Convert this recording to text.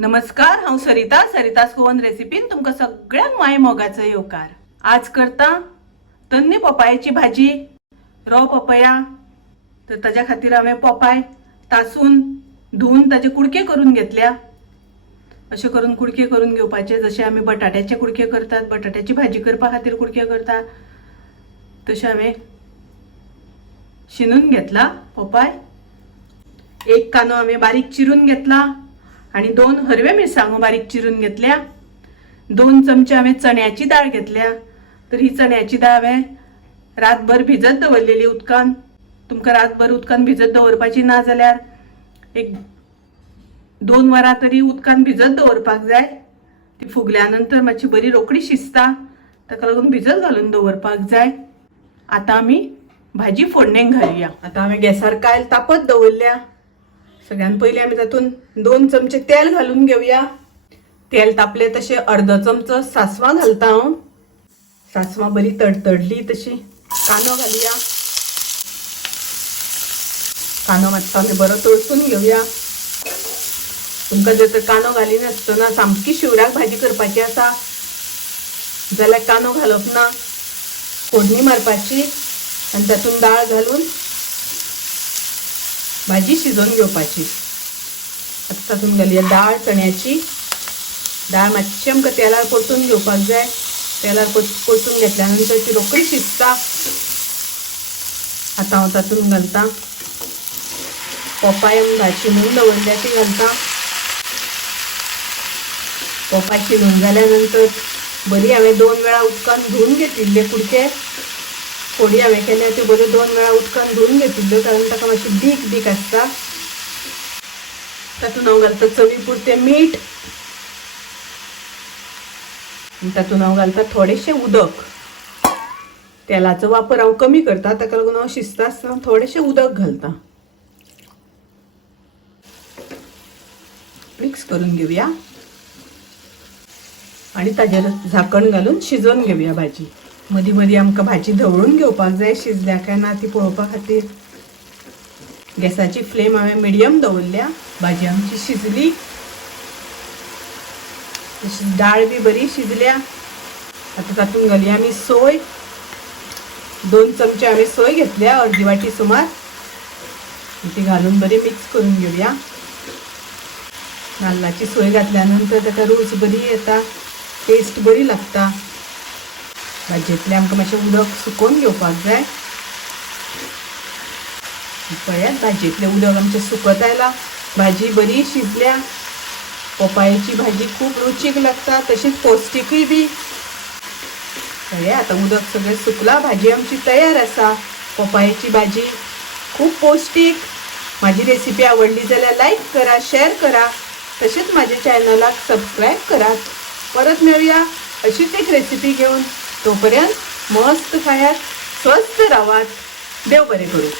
नमस्कार, हांव सरिता सरितास गोवन रेसिपीन तुमकां सगळ्यांक माय मोगाचो येवकार। आज करता तन्नी पपायाची भाजी, रॉ पपया। तर ताज्या खातीर हांवें पपाय तासून धुवन ताजे कुडके करून घेतल्या। अशे करून कुडके करून घेवपाचे, जशे आमी बटाट्याचे कुडके करतात, बटाट्याची भाजी करपा खातीर कुडके करता तशे हांवें शिनून घेतला पपाय। एक कानो हांवें बारीक चिरून घेतला आणि 2 हरवे मिरसांगो बारीक चिरून घेतल्या। 2 चमचे हांवें चण्याची डाळ घेतल्या। तर ही चण्याची डाळ हांवें रातभर भिजत दवरलेली उदकान। तुमकां रातभर उदकान भिजत दवरपाची ना जाल्यार एक 2 वरां तरी उदकान भिजत दवरपाक जाय। ती फुगल्या नंतर मातशी बरी रोकडी शिजता, ताका लागून भिजत घालून दवरपाक जाय। आता आमी भाजी फोडणेक घालुया। आता हांवें गॅसार कायल तापत दवरल्या। सगळ्यात पयलीं आमी तातून 2 चमचे तेल घालून घेवया। तेल तापले तशे अर्धो चमचो सासवां घालता हांव। सासवां बरी तडतडली तशी कांदो घालुया। कांदो मातसो आमी बरो तळसून घेवया। तुमकां जर तर कांदो घालिनासतना सामकी शिवराक भाजी करपाची आसा जाल्यार कांदो घालप ना, फोडणी मारपाची आनी तातून डाळ घालून भाजी शिजोवन घेवपाची। आता तातून घालुया डाळ चण्याची। डाळ मातशी आमकां तेलार परतून घेवपाक जाय। तेलार परतून घेतल्या नंतर ती रोखडी शिजता। आता हांव तातून घालता पपाय भाजी शिनून दवरल्या ती घालता। पपाय शिनून जाल्या नंतर बरी हांवें 2 वेळा उदकान धुवन घेतिल्ले कुडके। फोडी हांवें केल्या त्यो बऱ्यो 2 वेळा उदकान धुवन घेतिल्ल्यो, कारण ताका मातशी बीक आसता। तातून हांव घालता चवी पुरते मीठ। तातून हांव घालता थोडेशें उदक। तेलाचो वापर हांव कमी करता, ताका लागून हांव शिजता आसतना थोडेशें उदक घालता। मिक्स करून घेवया आणि ताजेर झाकण घालून शिजोवन घेवया भाजी। मदी मदी आमकां भाजी धवळून घेवपाक जाय, शिजल्या काय ना ती पळोवपा खातीर। गॅसाची फ्लेम हांवें मिडियम दवरल्या। भाजी आमची शिजली, तशी डाळ बी बरी शिजल्या। आता तातून घालुया आमी सोय। 2 चमचे हांवें सोय घेतल्या, अर्दी वाटी सुमार। ती घालून बरी मिक्स करून घेवया। नाल्लाची सोय घातल्या नंतर ताका रूच बरी येता, टेस्ट बरी लागता। भाजयेंतलें आमकां मातशें उदक सुकोवन घेवपाक जाय। पळयात भाजयेंतलें उदक आमचें सुकत आयलां। भाजी बरी शिजल्या। पपायाची भाजी खूब रुचीक लागता, तशीच पौष्टिकूय बी। पळया आतां उदक सगळें सुकलां, भाजी आमची तयार आसा। पपायाची भाजी खूब पौष्टिक। म्हाजी रेसिपी आवडली जाल्यार लायक करा, शेअर करा, तशेंच म्हाज्या चॅनलाक सबस्क्रायब करा। परत मेळुया अशीच एक रेसिपी घेवन। तोपर्यंत मस्त खायात, स्वस्थ रावात। देव बरें करूं।